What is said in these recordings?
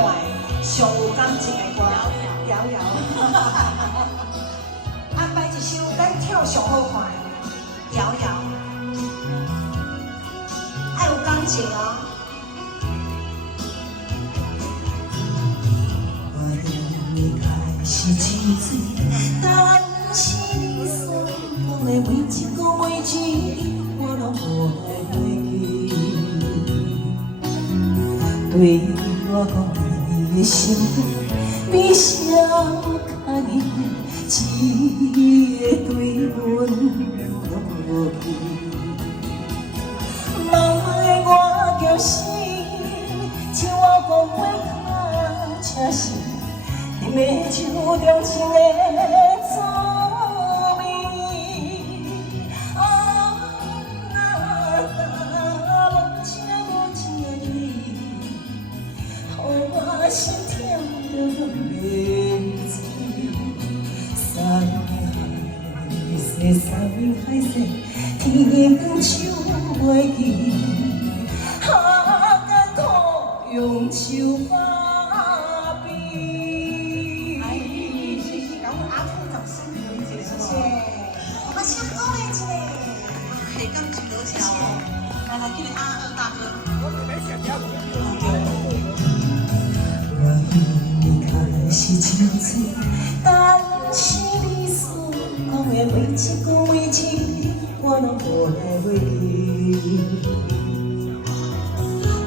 看的、上有感情的歌，摇摇。安排一首咱跳上好看的，摇摇。爱有感情哦。我要离开是真水，但是你所讲的每一个每一字，我拢无会忘记。对我讲你的心，比谁较硬，一个对阮拢无记。茫茫的我叫死，像我讲话较正实，你的手中情的滋味。啊，无情无情的你，予我心跳着袂止。山海誓，山海誓，天光手袂记。甘苦用手把比。哎，甲阮阿父掌声有一谢谢。我唱歌的一个，可以感情多巧哦。来来，给你阿二大哥。我离开是真水，但是你所讲的每一个每一字，我拢无来忘记。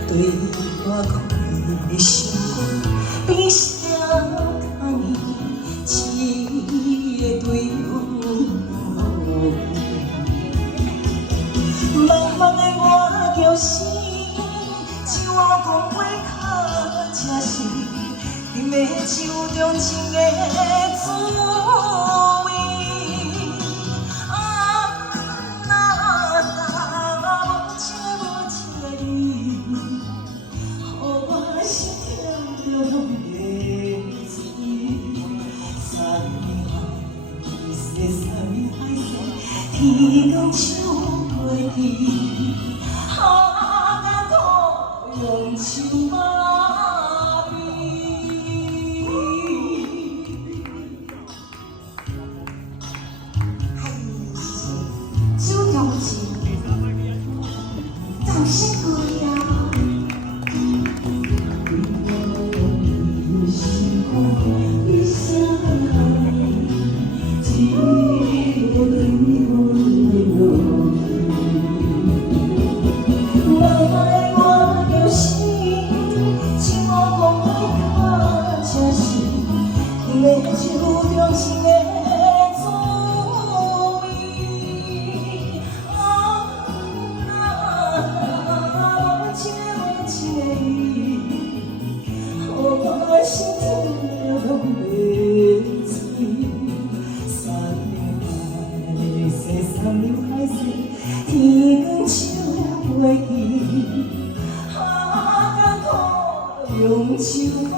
对我讲你的心，比谁较硬，一个对阮无比。茫茫的我叫死，像我讲话较正实，你的手中情的滋味。无情无情的你，予我心跳着拢袂止。山海誓，山海誓，天光手袂记。甘苦用手把比。哎，手中情，掌声鼓励啊！心跳拢袂止，山海誓，山海誓，天光手袂记，甘苦用手。